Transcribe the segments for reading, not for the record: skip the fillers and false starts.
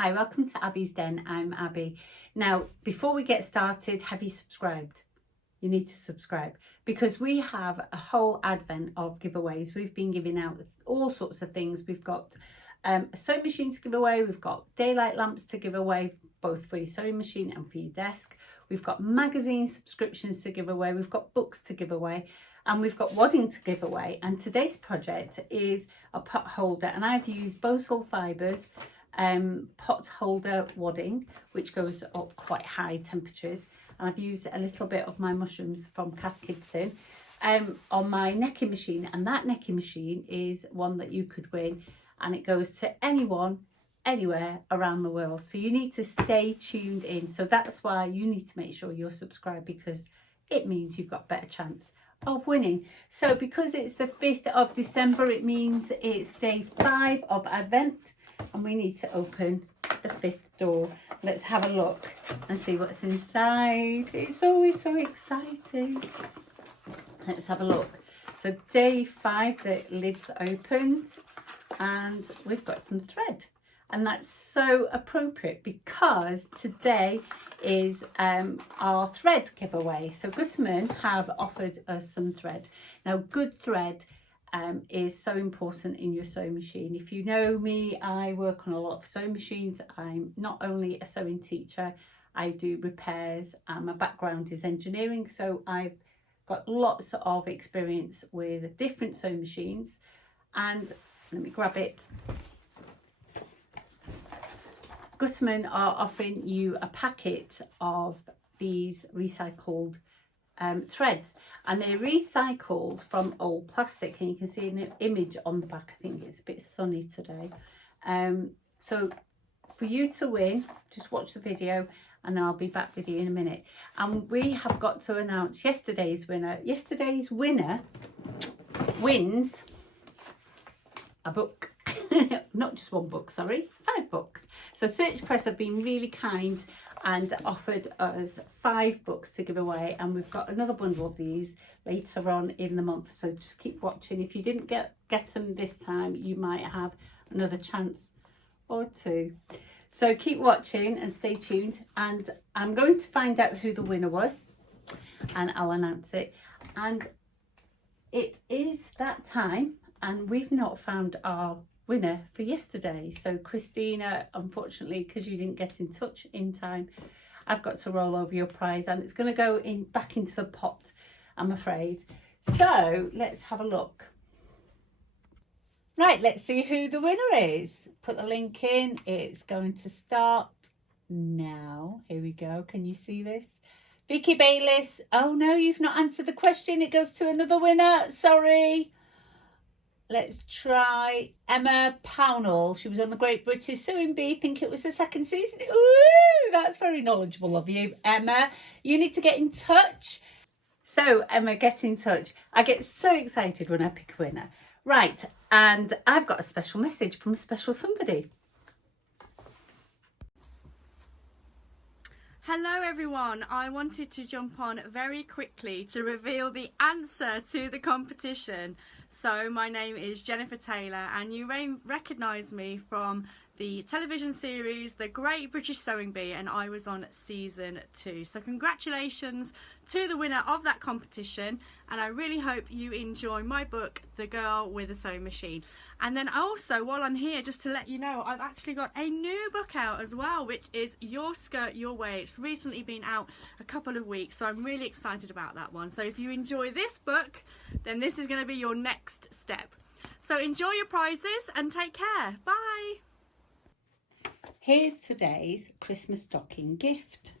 Hi, welcome to Abby's Den. I'm Abby. Now, before we get started, have you subscribed? You need to subscribe because we have a whole advent of giveaways. We've been giving out all sorts of things. We've got a sewing machine to give away. We've got daylight lamps to give away, both for your sewing machine and for your desk. We've got magazine subscriptions to give away. We've got books to give away. And we've got wadding to give away. And today's project is a pot holder. And I've used Bosal Fibres pot holder wadding, which goes up quite high temperatures. And I've used a little bit of my mushrooms from Kath Kidson on my Necchi machine. And that Necchi machine is one that you could win. And it goes to anyone, anywhere around the world. So you need to stay tuned in. So that's why you need to make sure you're subscribed, because it means you've got a better chance of winning. So because it's the 5th of December, it means it's day 5 of Advent, and we need to open the 5th door. Let's have a look and see what's inside. It's always so exciting. Let's have a look. So day 5, the lid's opened and we've got some thread. And that's so appropriate because today is our thread giveaway. So Gutterman have offered us some thread. Now, good thread is so important in your sewing machine. If you know me, I work on a lot of sewing machines. I'm not only a sewing teacher, I do repairs, and my background is engineering. So I've got lots of experience with different sewing machines. And let me grab it. Gutterman are offering you a packet of these recycled threads, and they're recycled from old plastic, and you can see an image on the back. I think it's a bit sunny today. So for you to win, just watch the video and I'll be back with you in a minute. And we have got to announce yesterday's winner. Yesterday's winner wins a book. Not just one book, sorry, 5 books. So Search Press have been really kind and offered us 5 books to give away, and we've got another bundle of these later on in the month, so just keep watching. If you didn't get them this time, you might have another chance or 2. So keep watching and stay tuned, and I'm going to find out who the winner was and I'll announce it. And it is that time, and we've not found our winner for yesterday. So Christina, unfortunately, because you didn't get in touch in time, I've got to roll over your prize, and it's going to go back into the pot, I'm afraid. So let's have a look. Right, let's see who the winner is. Put the link in. It's going to start now. Here we go. Can you see this? Vicky Bayliss. Oh no, you've not answered the question. It goes to another winner. Sorry. Let's try Emma Pownall. She was on the Great British Sewing Bee. I think it was the 2nd season. Ooh, that's very knowledgeable of you, Emma. You need to get in touch. So, Emma, get in touch. I get so excited when I pick a winner. Right, and I've got a special message from a special somebody. Hello everyone, I wanted to jump on very quickly to reveal the answer to the competition. So my name is Jennifer Taylor, and you may recognise me from the television series The Great British Sewing Bee, and I was on season 2. So congratulations to the winner of that competition, and I really hope you enjoy my book, The Girl with a Sewing Machine. And then also, while I'm here, just to let you know, I've actually got a new book out as well, which is Your Skirt Your Way. It's recently been out a couple of weeks, so I'm really excited about that one. So if you enjoy this book, then this is going to be your next step. So enjoy your prizes and take care. Bye. Here's today's Christmas stocking gift.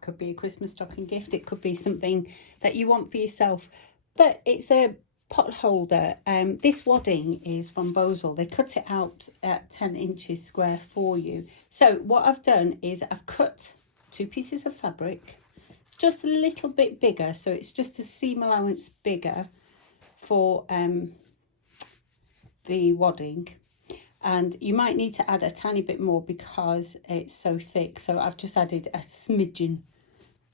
Could be a Christmas stocking gift. It could be something that you want for yourself, but it's a pot holder. This wadding is from Bosal. They cut it out at 10 inches square for you. So what I've done is I've cut 2 pieces of fabric just a little bit bigger, so it's just a seam allowance bigger for the wadding. And you might need to add a tiny bit more because it's so thick. So I've just added a smidgen,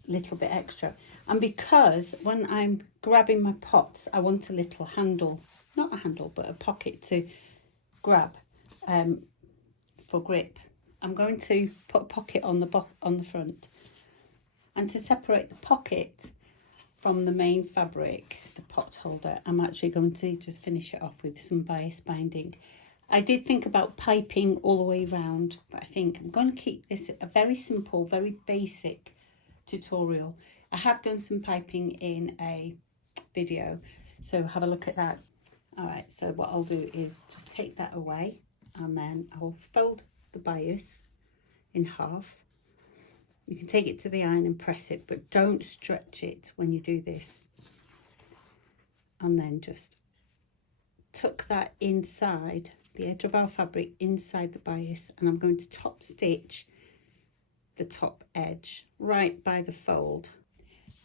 little bit extra. And because when I'm grabbing my pots, I want a little handle, not a handle, but a pocket to grab for grip. I'm going to put a pocket on the front, and to separate the pocket from the main fabric, the pot holder, I'm actually going to just finish it off with some bias binding. I did think about piping all the way around, but I think I'm going to keep this a very simple, very basic tutorial. I have done some piping in a video, so have a look at that. All right, so what I'll do is just take that away, and then I'll fold the bias in half. You can take it to the iron and press it, but don't stretch it when you do this. And then just tuck that inside the edge of our fabric, inside the bias, and I'm going to top stitch the top edge right by the fold.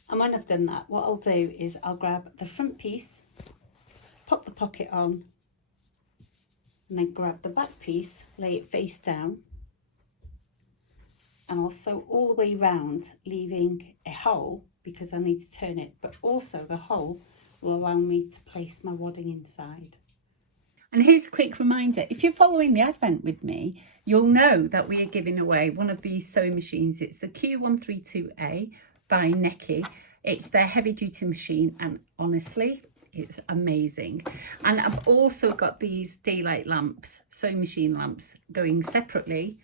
And when I've done that, what I'll do is I'll grab the front piece, pop the pocket on, and then grab the back piece, lay it face down, and I'll sew all the way round, leaving a hole because I need to turn it, but also the hole will allow me to place my wadding inside. And here's a quick reminder, if you're following the advent with me, you'll know that we are giving away one of these sewing machines. It's the Q132A by Necchi. It's their heavy duty machine, and honestly, it's amazing. And I've also got these daylight lamps, sewing machine lamps, going separately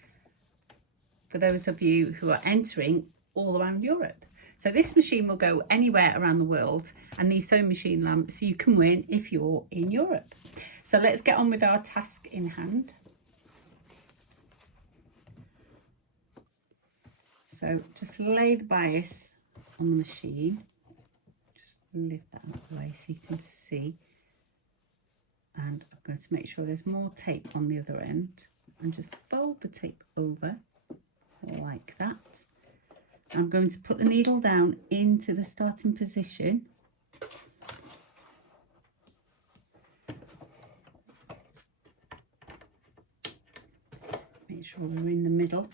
for those of you who are entering all around Europe. So this machine will go anywhere around the world, and these sewing machine lamps you can win if you're in Europe. So let's get on with our task in hand. So just lay the bias on the machine. Just lift that out of the way so you can see. And I'm going to make sure there's more tape on the other end, and just fold the tape over like that. I'm going to put the needle down into the starting position. Make sure we're in the middle.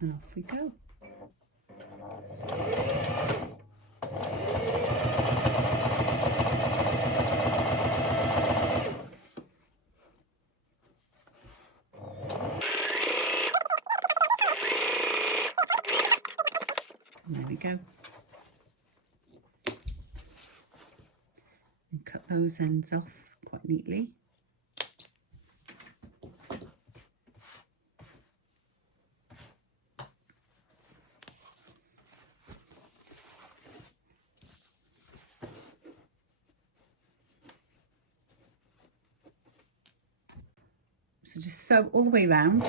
And off we go. There we go. And cut those ends off quite neatly. So just sew all the way around.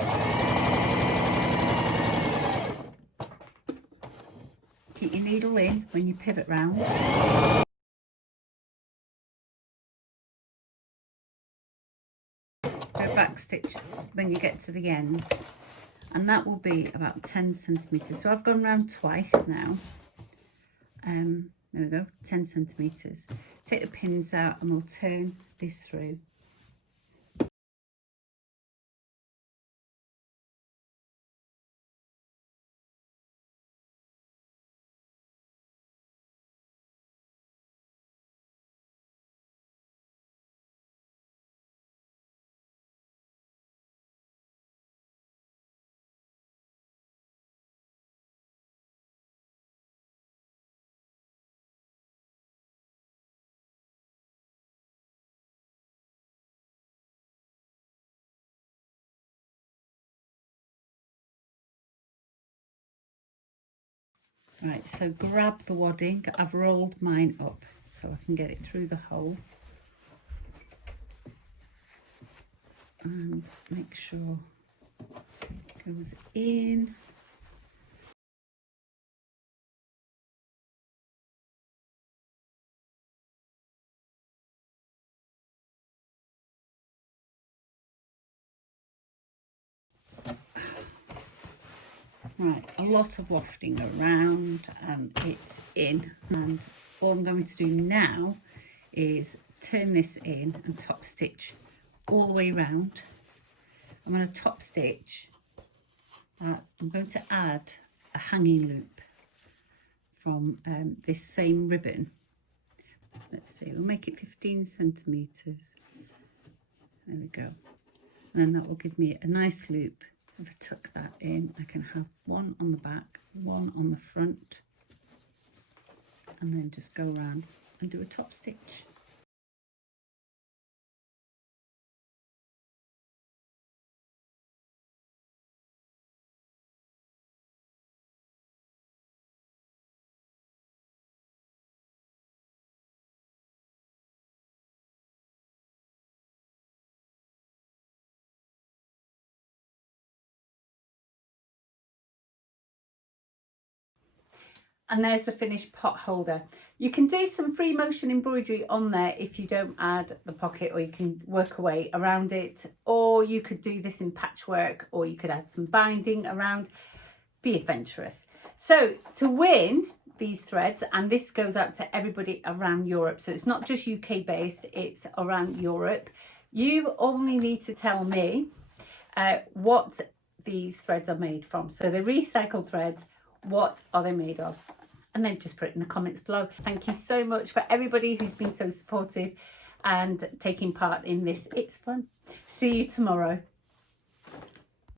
Keep your needle in when you pivot round. Go back stitch when you get to the end, and that will be about 10 centimeters. So I've gone round twice now. There we go, 10 centimeters. Take the pins out and we'll turn this through. Right, so grab the wadding. I've rolled mine up so I can get it through the hole. And make sure it goes in. Right, a lot of wafting around and it's in. And all I'm going to do now is turn this in and top stitch all the way around. I'm going to top stitch. I'm going to add a hanging loop from this same ribbon. Let's see, we'll make it 15 centimetres. There we go. And then that will give me a nice loop. If I tuck that in, I can have one on the back, one on the front, and then just go around and do a top stitch. And there's the finished pot holder. You can do some free motion embroidery on there if you don't add the pocket, or you can work away around it, or you could do this in patchwork, or you could add some binding around. Be adventurous. So to win these threads, and this goes out to everybody around Europe, so it's not just UK based, it's around Europe, you only need to tell me what these threads are made from. So the recycled threads, what are they made of? And then just put it in the comments below. Thank you so much for everybody who's been so supportive and taking part in this. It's fun. See you tomorrow.